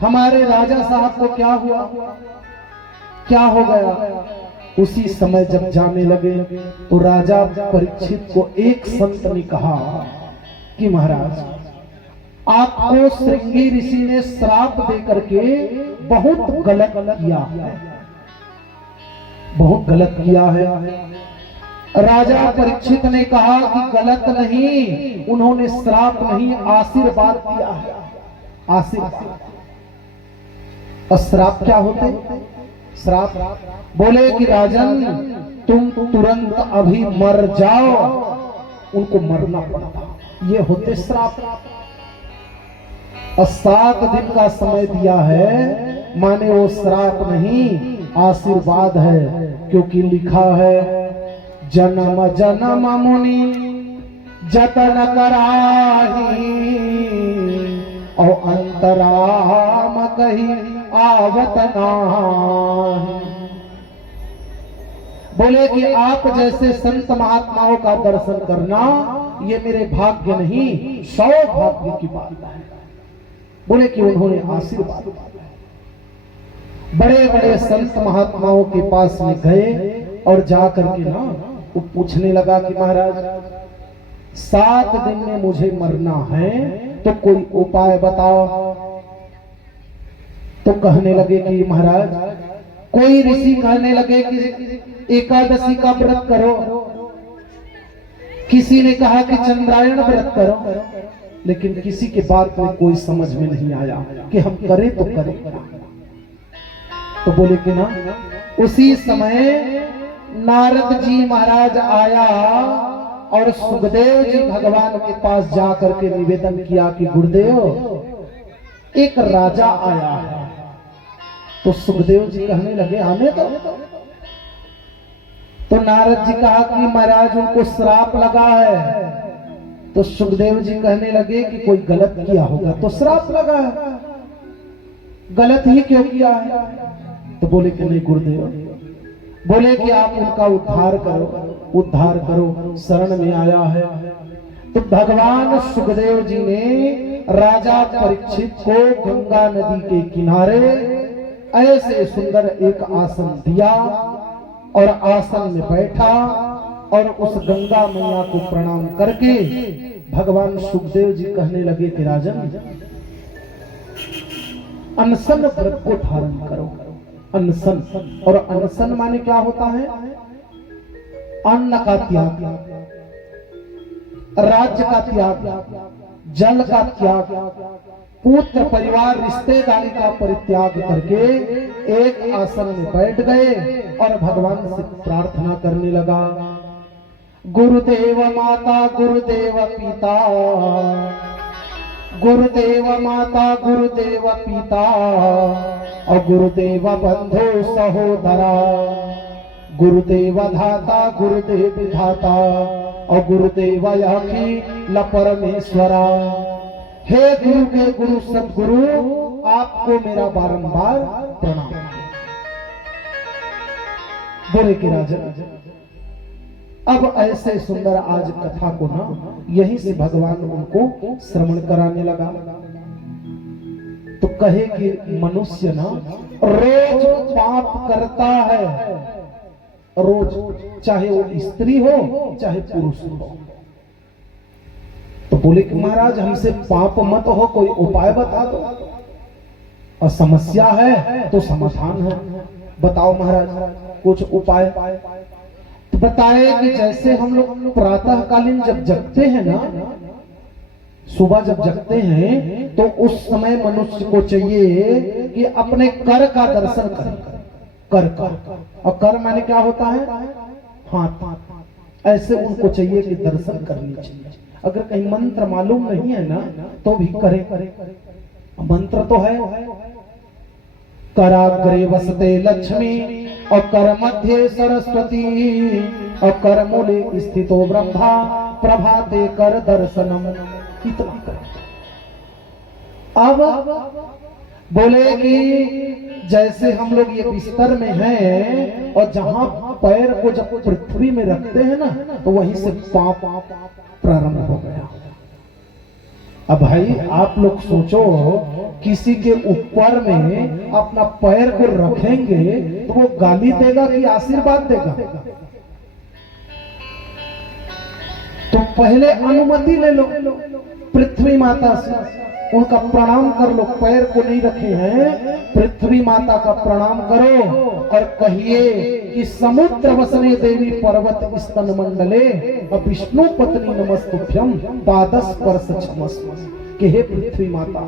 हमारे राजा साहब को क्या हुआ, क्या हो गया। उसी समय जब जाने लगे तो राजा परीक्षित को एक संत ने कहा कि महाराज आपको श्रृंगी ऋषि ने श्राप दे करके बहुत गलत किया है, बहुत गलत किया है। राजा परीक्षित ने कहा कि गलत नहीं, उन्होंने श्राप नहीं आशीर्वाद दिया है, आशीर्वाद। और श्राप क्या होते, श्राप बोले कि राजन तुम तुरंत अभी मर जाओ, उनको मरना पड़ता, ये होते श्राप। और 7 दिन का समय दिया है, माने वो श्राप नहीं आशीर्वाद है, क्योंकि लिखा है जन्म जन्म मुनि जतन कराही और अंतराम कही आवत नाही। बोले कि आप जैसे संत महात्माओं का दर्शन करना ये मेरे भाग्य नहीं सौभाग्य की बात है। बोले कि उन्होंने आशीर्वाद, बड़े बड़े संत महात्माओं के पास में गए और जाकर के ना वो पूछने लगा कि महाराज 7 दिन में मुझे मरना है, तो कोई उपाय बताओ। तो कहने लगे कि महाराज, कोई ऋषि कहने लगे कि एकादशी का व्रत करो, किसी ने कहा कि चंद्रायण व्रत करो, लेकिन किसी के बात में कोई समझ में नहीं आया कि हम करें तो करें। तो बोले कि ना, उसी समय नारद जी महाराज आया और सुखदेव जी भगवान के पास जाकर के निवेदन किया कि गुरुदेव एक राजा आया है। तो सुखदेव जी कहने लगे आने दो। तो नारद जी कहा कि महाराज उनको श्राप लगा है। तो सुखदेव जी कहने लगे कि कोई गलत किया होगा तो श्राप लगा है, गलत ही क्यों किया है। तो बोले कि नहीं गुरुदेव, बोले कि आप उनका उद्धार करो, उद्धार करो, शरण में आया है। तो भगवान सुखदेव जी ने राजा परीक्षित को गंगा नदी के किनारे ऐसे सुंदर एक आसन दिया और आसन में बैठा और उस गंगा मैया को प्रणाम करके भगवान सुखदेव जी कहने लगे कि राजन, अनशन व्रत को धारण करो। अनशन, और अनशन माने क्या होता है? अन्न का त्याग, राज्य का त्याग, जल का त्याग, पुत्र परिवार रिश्तेदारी का परित्याग करके एक आसन में बैठ गए और भगवान से प्रार्थना करने लगा। गुरुदेव माता, गुरुदेव पिता, गुरुदेव माता, गुरुदेव पिता और गुरुदेव बंधु सहोदरा, गुरुदेव धाता, गुरुदेव विधाता और गुरुदेव अखिल परमेश्वरा। हे गुरु के गुरु सदगुरु, आपको मेरा बारंबार प्रणाम। बोले कि राजन, अब ऐसे सुंदर आज कथा को ना यहीं से भगवान उनको श्रवण कराने लगा। तो कहे कि मनुष्य ना रोज पाप करता है, रोज, चाहे वो स्त्री हो चाहे पुरुष हो। तो बोले कि महाराज हमसे पाप मत हो, कोई उपाय बता दो। और समस्या है तो समाधान है, बताओ महाराज कुछ उपाय। तो बताए कि जैसे हम लोग प्रातः कालीन जब जगते हैं ना, सुबह जब जगते हैं तो उस समय मनुष्य को चाहिए कि अपने कर का दर्शन करें। कर का, और कर माने क्या होता है? हाथ। ऐसे उनको चाहिए कि दर्शन करनी चाहिए। अगर कहीं मंत्र मालूम नहीं है ना तो भी करें। मंत्र तो है, कराग्रे वसते लक्ष्मी और कर मध्य सरस्वती और कर मूले स्थितो ब्रह्मा प्रभाते कर दर्शनम। इतना करें। अब बोले कि जैसे हम लोग ये बिस्तर में हैं और जहां पैर को जब पृथ्वी में रखते हैं ना तो वहीं से पाप प्रारंभ हो गया। अब भाई आप लोग सोचो, किसी के ऊपर में अपना पैर को रखेंगे तो वो गाली देगा कि आशीर्वाद देगा? तो पहले अनुमति ले लो पृथ्वी माता से, उनका प्रणाम कर लो। पैर को नहीं रखे हैं, पृथ्वी माता का प्रणाम करो और कहिए कि समुद्र वसने देवी पर्वत स्तन मंडले और विष्णु पत्नी नमस्तुभ्यम पादस्पर्श क्षमस्व। कि हे पृथ्वी माता,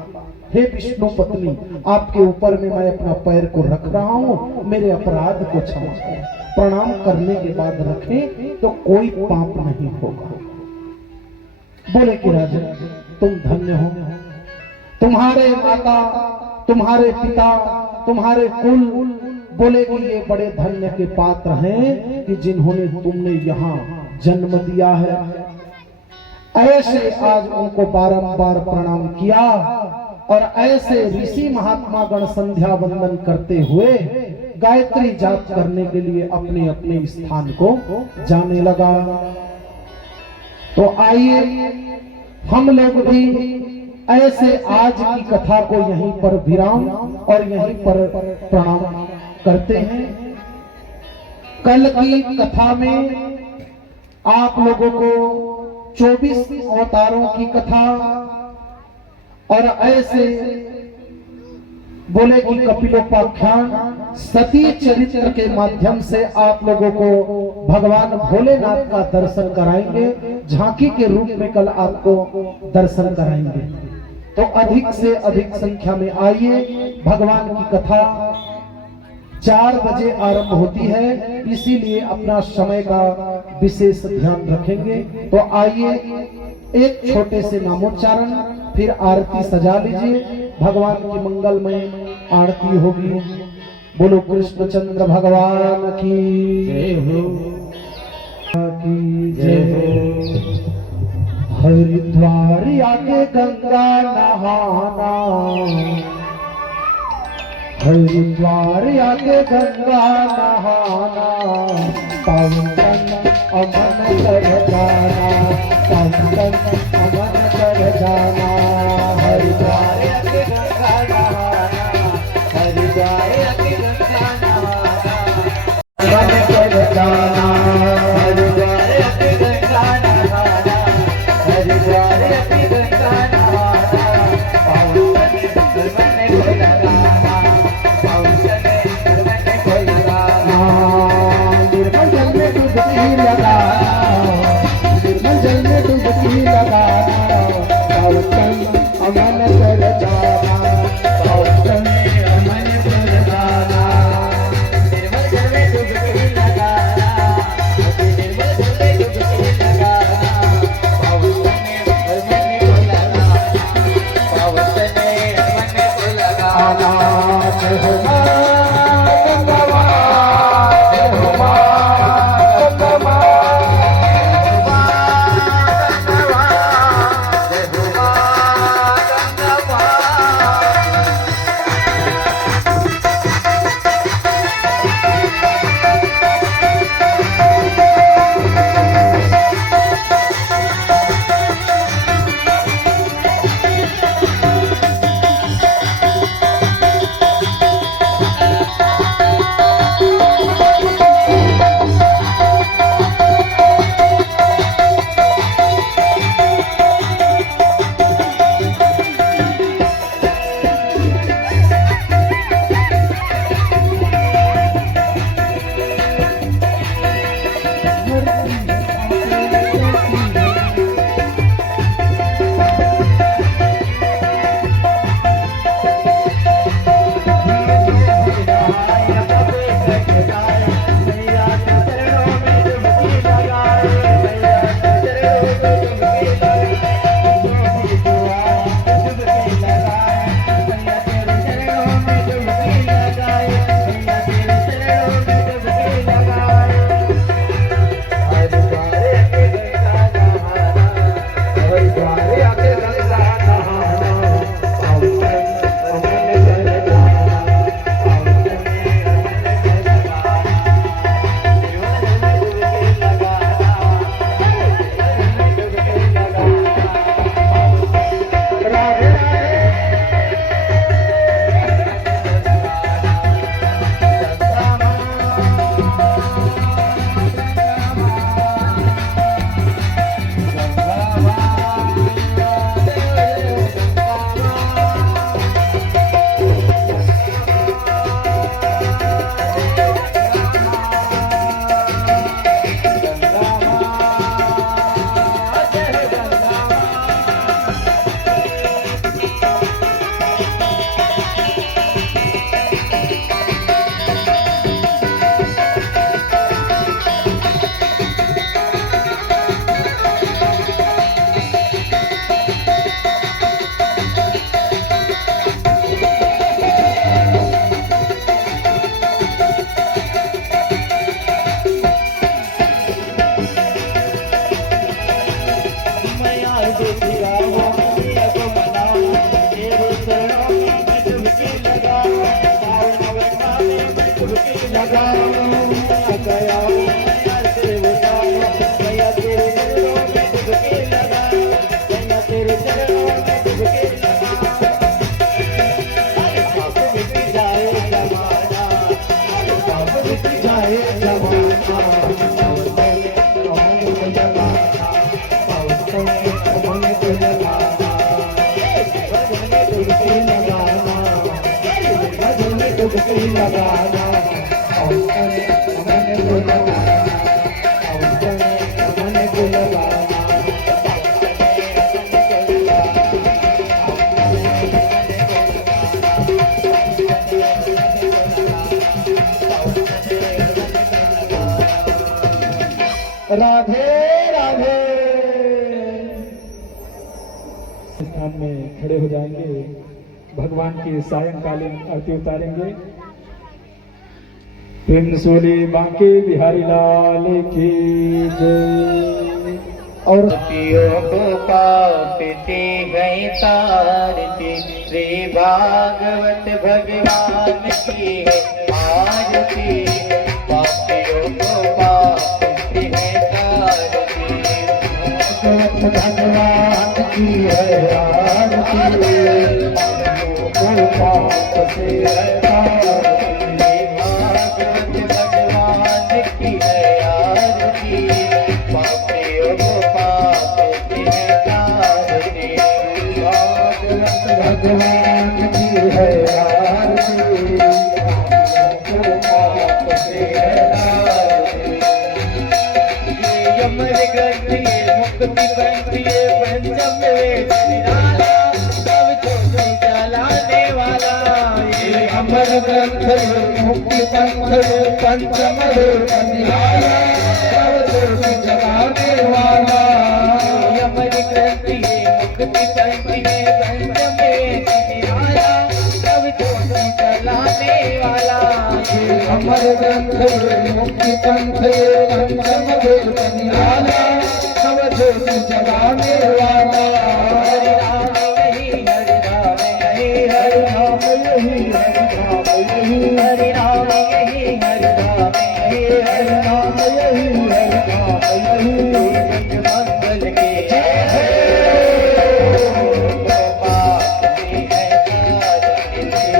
हे विष्णु पत्नी, आपके ऊपर में मैं अपना पैर को रख रहा हूँ, मेरे अपराध को क्षमा करें। प्रणाम करने के बाद रखें तो कोई पाप नहीं होगा। बोले कि राजा तुम धन्य हो, तुम्हारे माता, तुम्हारे पिता, तुम्हारे कुल, बोले कि ये बड़े धन्य के पात्र हैं कि जिन्होंने तुमने यहाँ जन्म दिया है। ऐसे आज उनको बारंबार प्रणाम किया और ऐसे ऋषि महात्मा गण संध्या वंदन करते हुए गायत्री जाप करने के लिए अपने अपने स्थान को जाने लगा। तो आइए हम लोग भी ऐसे आज की कथा को यहीं पर विराम और यहीं पर प्रणाम करते हैं। कल की कथा में आप लोगों को 24 अवतारों की कथा और ऐसे बोले कि कपिलोपाख्यान सती चरित्र के माध्यम से आप लोगों को भगवान भोलेनाथ का दर्शन कराएंगे, झांकी के रूप में कल आपको दर्शन कराएंगे। तो अधिक से अधिक संख्या में आइए। भगवान की कथा 4 बजे आरंभ होती है, इसीलिए अपना समय का विशेष ध्यान रखेंगे। तो आइए, एक छोटे से नामोच्चारण, फिर आरती सजा लीजिए। भगवान की मंगलमय आरती होगी। बोलो कृष्णचंद्र भगवान की जय हो, की जय हो। हरिद्वार आके गंगा नहाना, हरिद्वार आके गंगा नहाना, पावन अमन कर जाना, पावन अमन कर जाना। हरिद्वार आके गंगा नहाना, हरिद्वार आके गंगा नहाना, अमन कर जाना, हरिद्वार आके गंगा नहाना, हरिद्वार आके गंगा नहाना, पावन मन को लगाना, पावन मन को लगाना, निर्मल जल में डुबकी लगाना, निर्मल जल में डुबकी लगाना, पावन अमन मुक्ति लगाना अवसर मन को लगाना अवसर मन को लगाना राधे राधे। स्थान में खड़े हो जाएंगे, भगवान की सायंकालीन आरती उतारेंगे। प्रेम सोले बांके बिहारी लाल की जय। और पियो को पापते गई तारती श्री भागवत भगवान की है आरती। पापियों को पापते है तारती भगवान की है आरती को पाप से है तारती। भागवत भगवान की है आरती। पापियों को पापते है तारती भगवान की है आरती को पाप से है तारती। यमर ग्रंथि मुक्ति ग्रंथि पंचम वेद निराला सब ज्योति जलाने वाला। ये अमर ग्रंथ मुक्ति पंथ पंचम निराला सब ज्योति जगाने वाला। यमर ग्रंथि मुक्ति ग्रंथि पंचम वेद निराला सब ज्योति जलाने वाला। ये अमर ग्रंथ मुक्ति पंथ पंचम निराला सब ज्योति जगाने वाला। हरि राम यही हरि राम यही हरि राम यही हरि नाम यही हरि राम यही हरि राम यही हरि नाम यही हरि नाम यही। मंगल के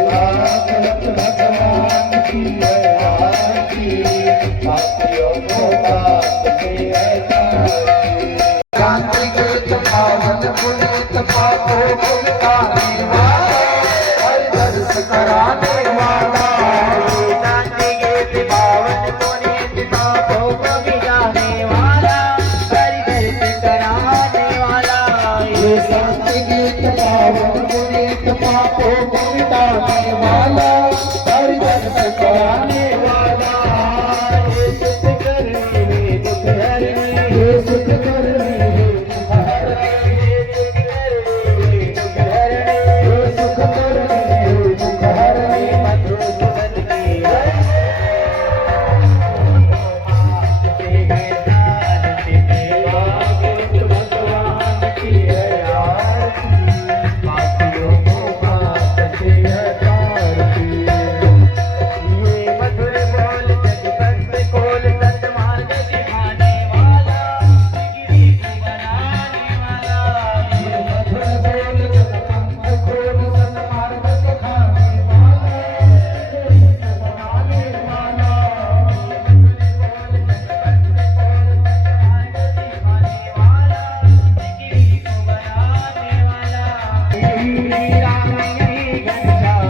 भागवत भगवान की है आरती पापियों को पाप से है तारती। कांति गीत पावन पुनीत पापों को मिटाने वाला हरि दर्श कराने वाला। शांति गीत पावन पुनीत पापों को मिटाने वाला हरि दर्श कराने वाला। ये शांति गीत पावन पुनीत पापों को मिटाने वाला हरि दर्श कराने वाला। ये सुख करने दुख हरने ये सुख करने दुख हरने दुख हरने ये सुख करने दुख हरने मधुसूदन की भगवान की है आरती। पापियों को पाप से है तारती। ये मधुर बोल जगत खोल सतमार्ग दिखाने वाला गिरी को बनाने वाला। ये मधुर बोल जगपंथ खोल सन्मार्ग दिखाने वाला बनाने वाला। राम यही घनश्याम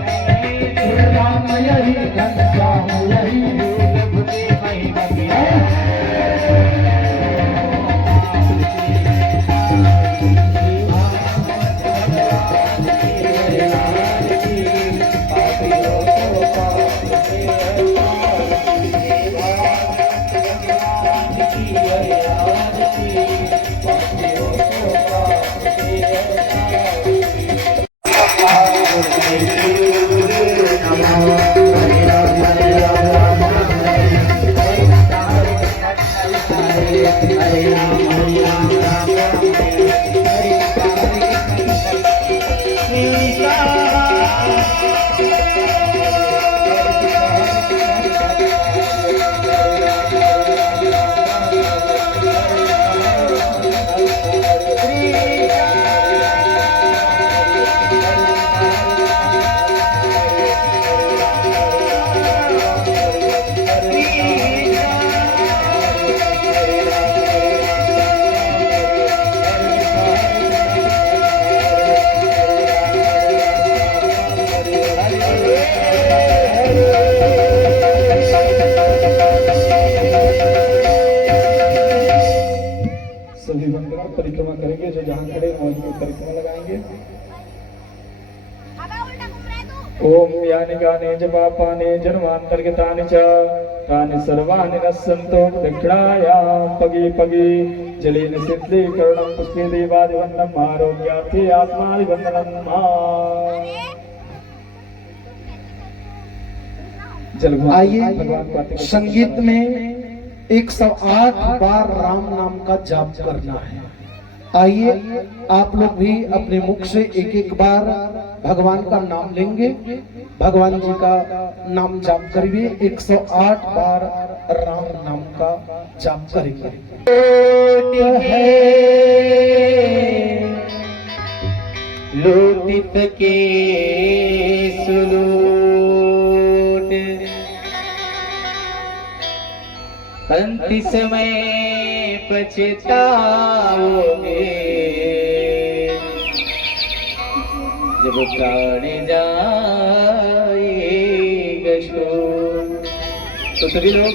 सभी बंधुगण परिक्रमा करेंगे, जो जहाँ खड़े हैं वहीं पे परिक्रमा लगाएंगे। ओम यानि गाने जपापाने जन्मांतर्गतानि च तानि सर्वाणि नश्यन्तो दक्षिणायां पगे पगे जलेन सिद्धीकरणं पुष्पे देवादिवन्दनम् आरोग्यार्थे आत्मादिवन्दनम् आइए संगीत में 108 बार राम नाम का जाप करना है। आइए आप लोग भी अपने मुख से एक एक बार भगवान का नाम लेंगे, भगवान जी का नाम जाप करिए। 108 बार राम नाम का जाप करेंगे। लूटित के सुलूट अंत समय पछताओगे जब प्राण जाएगा छोड़। तो सभी लोग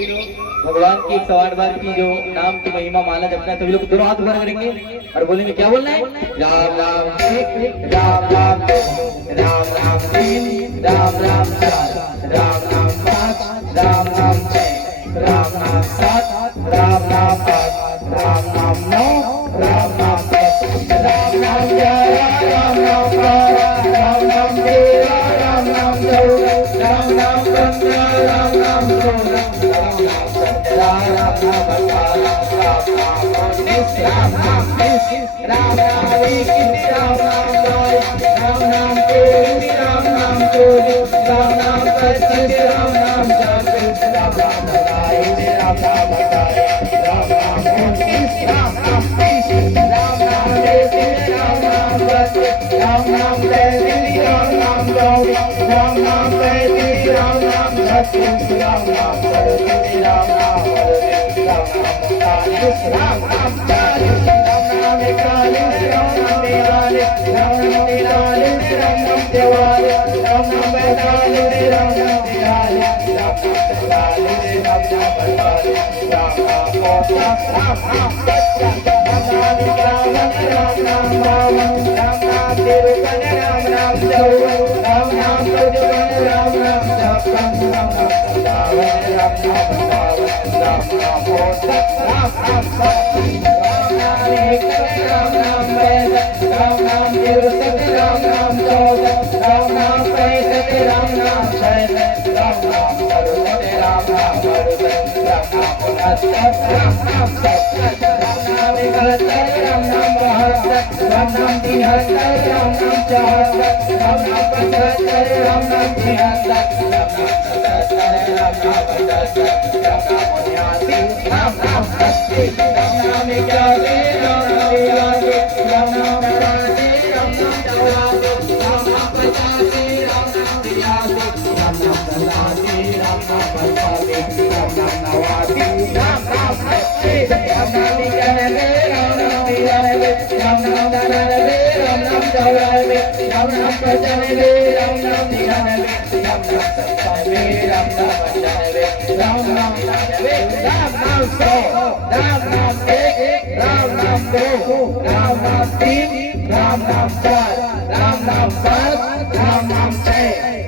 भगवान की 108 बार की जो नाम की महिमा माला जपना, सभी लोग दोनों हाथ ऊपर करेंगे और बोलेंगे, क्या बोलना है? राम राम एक, राम राम दो, राम राम तीन, राम राम चार, राम राम पाँच, राम राम छह, राम राम सात, राम राम आठ, राम राम नौ, राम राम दस, राम राम ग्यारह, राम राम बारह, राम राम तेरह, राम राम चौदह, राम राम पंद्रह, राम राम सोलह, राम राम सत्रह, राम राम अठारह, राम राम उन्नीस, राम राम बीस, राम राम इक्कीस, राम राम बाईस, राम राम तेईस, राम राम चौबीस, राम राम पच्चीस, राम राम छब्बीस, राम राम सत्ताईस, राम राम अट्ठाईस, राम राम उनतीस, राम राम तीस, राम राम तैंतीस, राम राम बत्तीस, राम राम तैंतीस, राम राम चौबीस, राम राम पैंतीस, राम राम छत्तीस, राम राम सड़तीस, राम राम अड़तीस, राम राम उनतालीस, राम राम चालीस, राम राम इकतालीस, राम राम बयालीस, राम राम तिरालीस, राम राम चौवालीस, राम राम पैंतालीस, राम राम छियालीस, राम राम सैंतालीस, राम राम अड़तालीस, राम राम उनचास, राम राम पचास, राम राम इक्यावन, राम राम बावन, राम राम तिरपन, राम राम चौवन, राम राम पचपन, राम राम छप्पन, राम राम सत्तावन, राम राम अट्ठावन, राम राम उनसठ, राम राम साठ, राम राम इकसठ, राम राम पैंसठ, राम राम तिरसठ, राम राम चौसठ, राम राम पैंसठ, राम राम छियासठ, राम राम सड़सठ, राम राम अड़सठ, राम राम उनहत्तर, राम राम सत्तर, राम राम इकहत्तर, राम राम बहत्तर, राम राम तिहत्तर, राम राम चौहत्तर, राम राम पचहत्तर, राम राम छिहत्तर, राम राम सतहत्तर, राम राम अठहत्तर, राम राम उन्यासी, राम राम अस्सी, राम राम इक्यासी, राम राम तिरासी, राम राम चौरासी, राम राम चौरासी, राम राम पचासी, राम राम तिरासी, राम राम सतासी, राम राम अठासी, राम राम नवासी, राम राम अस्सी, राम राम इक्यानवे, राम राम तिरानवे, राम राम तिरानवे, राम राम चौरानवे, राम राम पचानवे, राम राम निन्यानवे, राम राम सत्तानवे, राम राम अट्ठानवे, राम राम निन्यानवे, राम राम सौ, राम राम एक, राम राम दो, राम राम तीन, राम राम चार, राम राम पाँच, राम राम छह,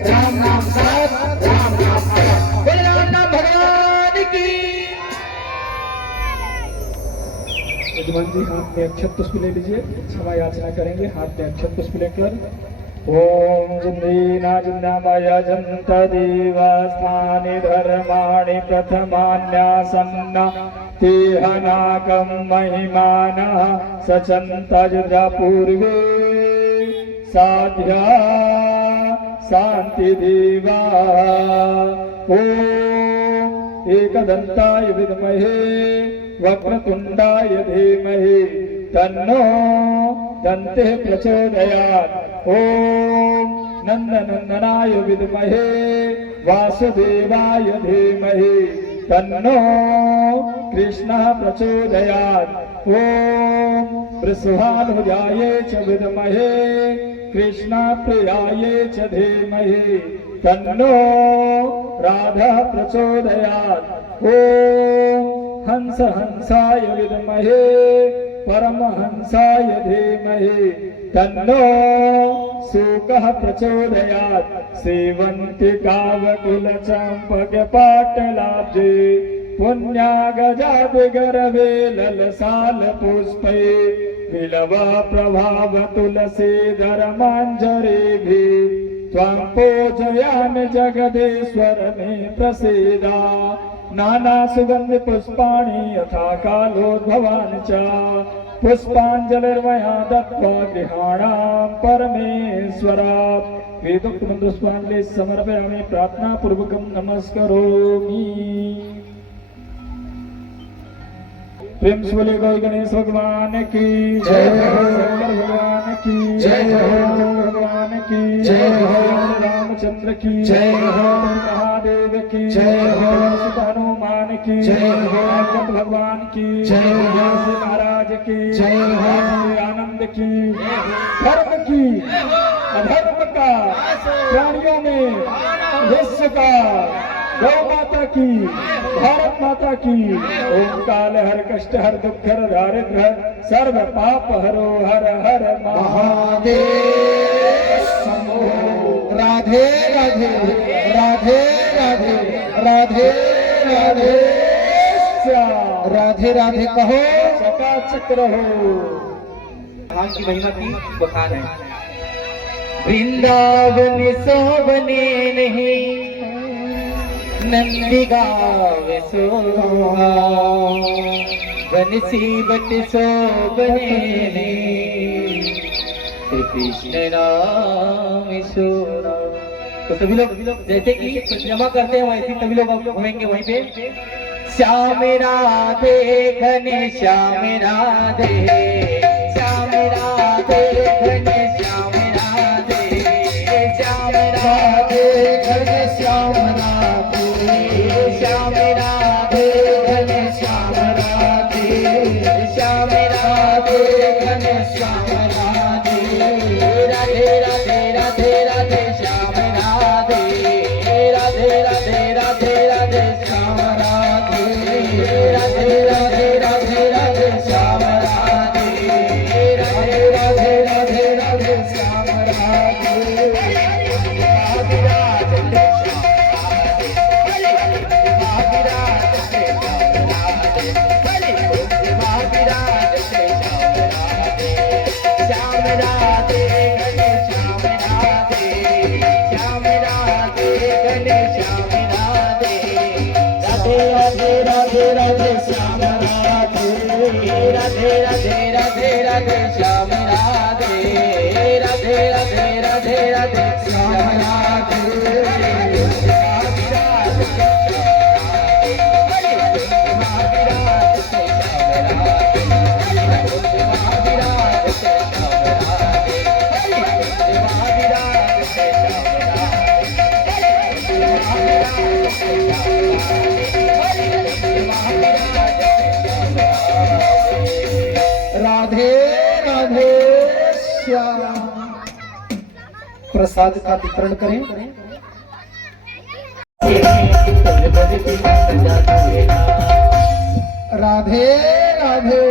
राम राम सात, राम राम आठ। बोले राम नाम भगवान की। यजमान जी हाथ में अक्षत पुष्प ले लीजिए, क्षमा याचना करेंगे। हाथ में अक्षत पुष्प लेकर ओम जुन्नामय जंत देवस्थानि धर्माणि प्रथमान्यासन्न तेहनाकं महिमानः सचन्तजुजा पूर्वे साध्या शांति देवा। ओम एकदंताय विद्महे वक्रतुंडाय धीमहि तन्नो दन्ते प्रचोदयात्। ओम नंदनंदनाय विद्महे वासुदेवाय धीमहि तन्नो कृष्णः प्रचोदयात्। ओम वृषभानुजाय च विद्महे कृष्णा प्रियाये च धीमहि तन्नो राधा प्रचोदयात्। ओम हंस हंसाय विद्महे परमहंसाय धीमहि तन्नो शुकः प्रचोदयात्। सेवन्तिकावकुल चम्पक पाटलाब्जे पुण्यागजादिगर्भे ललसाल पुष्पै बिलवा प्रभाव तुलसीधर माञ्जरीभिः त्वां पूजयामि जगदीश्वर मे प्रसीदा। नाना सुगंध पुष्पाणि यथा कालोद्भवानि च पुष्पाञ्जलिर्मया दत्त्वा गृहाणां परमेश्वरा। वेदोक्त मंत्रपुष्पाञ्जलि समर्पयामि प्रार्थना पूर्वकं नमस्करोमि। प्रेम से बोले गौरी गणेश भगवान की जय, शंकर भगवान की जय, भगवान की जय, रामचंद्र की जय, महादेव की जय, हनुमान की जय, भगवान की जय, महाराज की जय, आनंद की, धर्म की अधर्म का, प्राणियों में विश्व का, गौ माता की, भारत माता की। ओम काल हर कष्ट हर दुख हर दारिद्र हर सर्व पाप हरो हर हर महादेव शंभो। राधे राधे राधे राधे राधे राधे राधे राधे कहो चकाचक रहो। भगवान की महिमा की बखान है। वृंदावन सोबने नहीं नंदी गावे सोहा बंसी बट सोबने नहीं कृष्ण नाम सोना। तो सभी लोग जैसे कि जमा करते हैं वैसे सभी लोग अब घूमेंगे वहीं पे। श्याम राधे घने श्याम राधे, श्याम राधे घने श्याम राधे, श्याम राधे घने श्याम राधे, श्याम राधे घने श्याम राधे, श्याम राधे घने श्याम राधे, राधे राधे राधे राधे श्याम राधे, राधे राधे राधे राधे श्याम राधे, राधे राधे राधे राधे श्याम राधे, राधे राधे राधे राधे श्याम राधे। राधे राधे राधे राधे श्याम राधे, राधे राधे राधे राधे श्याम राधे। राधे राधे श्याम। प्रसाद का वितरण करें। राधे राधे